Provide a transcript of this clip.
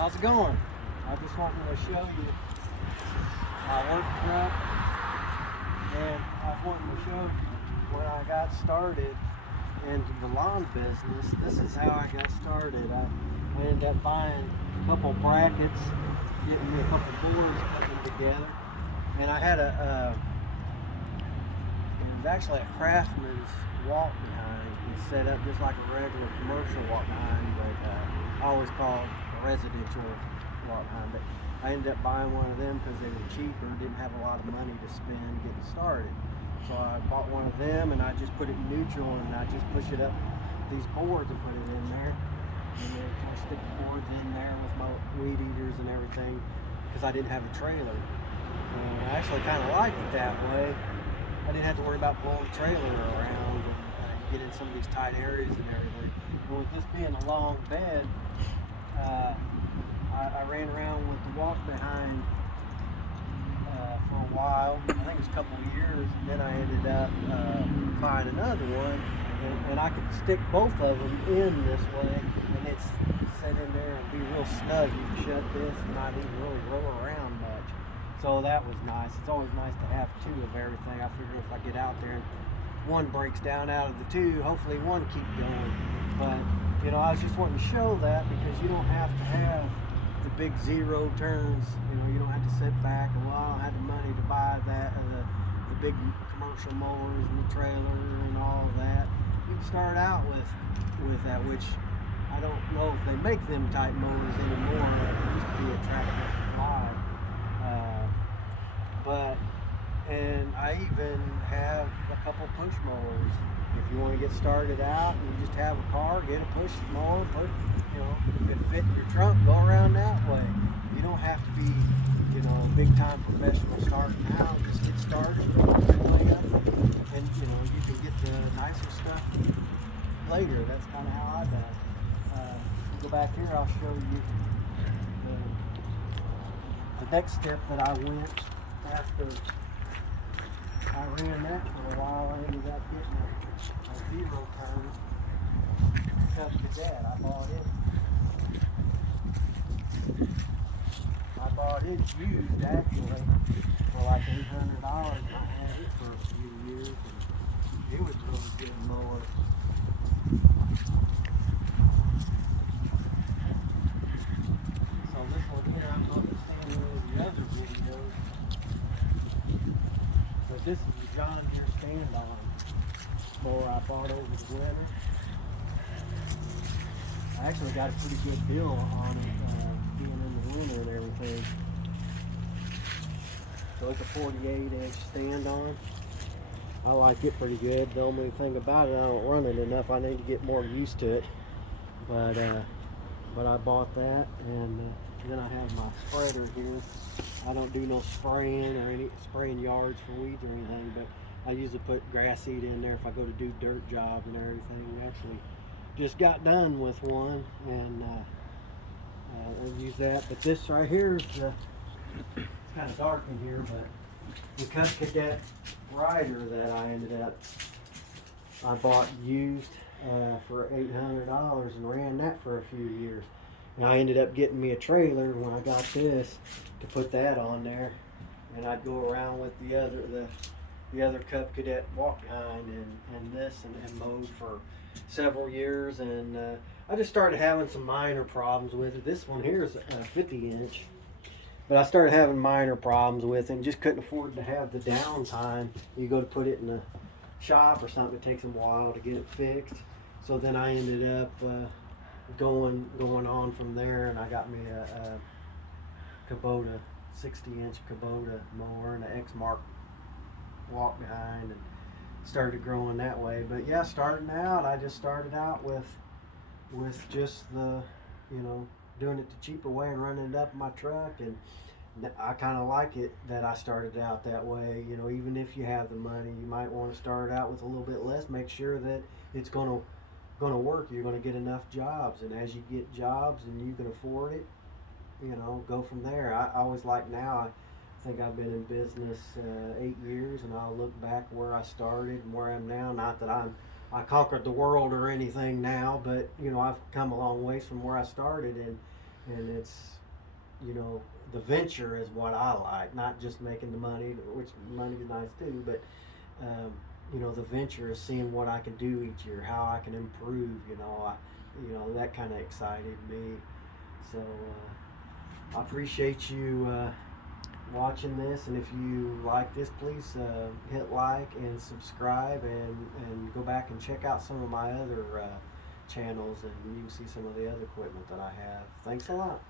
How's it going? I just wanted to show you my work truck, and I wanted to show you when I got started into the lawn business. This is how I got started. I ended up buying a couple brackets, getting me a couple boards, putting them together, and I had it was actually a Craftsman's walk behind. It's set up just like a regular commercial walk behind, but I always call it a residential walk behind. But I ended up buying one of them because they were cheaper, didn't have a lot of money to spend getting started. So I bought one of them and I just put it in neutral and I just push it up these boards and put it in there. And then I stick the boards in there with my weed eaters and everything because I didn't have a trailer. And I actually kind of liked it that way. I didn't have to worry about pulling the trailer around and get in some of these tight areas and everything. But with this being a long bed, I ran around with the walk behind for a while. I think it was a couple of years, and then I ended up buying another one, and I could stick both of them in this way, and it's set in there and be real snug. You can shut this and not even really roll around much. So that was nice. It's always nice to have two of everything. I figure if I get out there and one breaks down out of the two, hopefully one keep going. But you know, I was just wanting to show that because you don't have to have the big zero turns. You don't have to sit back and well, I don't have the money to buy that the big commercial mowers and the trailer and all of that. You can start out with that, which I don't know if they make them type mowers anymore. It used to be a Tractor Supply. And I even have a couple push mowers. If you want to get started out and you just have a car, get a push mower, if it fit in your trunk, go around that way. You don't have to be, a big time professional starting out. Just get started, work your way up, and you can get the nicer stuff later. That's kind of how I done it. Go back here, I'll show you the next step that I went after I ran that for a while. I ended up getting a zero turn Cub Cadet. I bought it used actually for like $800. I had it for a few years and it was a really good mower. So this one here, I'm going to stand with the other videos. But this is the John Deere stand-on mower I bought over the winter. I actually got a pretty good deal on it being in the winter and everything. So it's a 48-inch stand-on. I like it pretty good. The only thing about it, I don't run it enough. I need to get more used to it. But I bought that, and then I have my spreader here. I don't do no spraying or any spraying yards for weeds or anything, but I usually put grass seed in there if I go to do dirt jobs and everything. We actually just got done with one, and we'll use that. But this right here is it's kind of dark in here, but the Cub Cadet rider that I bought used for $800 and ran that for a few years. And I ended up getting me a trailer when I got this to put that on there, and I'd go around with the other Cub Cadet walk behind and this and mowed for several years, and I just started having some minor problems with it. This one here is a 50-inch, but I started having minor problems with it and just couldn't afford to have the downtime. You go to put it in a shop or something, it takes them a while to get it fixed. So then I ended up going on from there, and I got me a Kubota 60-inch Kubota mower and an Exmark walk behind, and started growing that way. But yeah, starting out, I just started out with just the doing it the cheaper way and running it up my truck, and I kind of like it that I started out that way. Even if you have the money, you might want to start out with a little bit less. Make sure that it's gonna work. You're gonna get enough jobs, and as you get jobs and you can afford it, go from there. I always like now. I think I've been in business 8 years, and I'll look back where I started and where I am now. Not that I conquered the world or anything now, but I've come a long ways from where I started, and it's, you know, the venture is what I like, not just making the money, which money is nice too, but you know, the venture is seeing what I can do each year, how I can improve. You know, that kind of excited me. So I appreciate you watching this, and if you like this, please hit like and subscribe, and go back and check out some of my other channels, and you can see some of the other equipment that I have. Thanks a lot.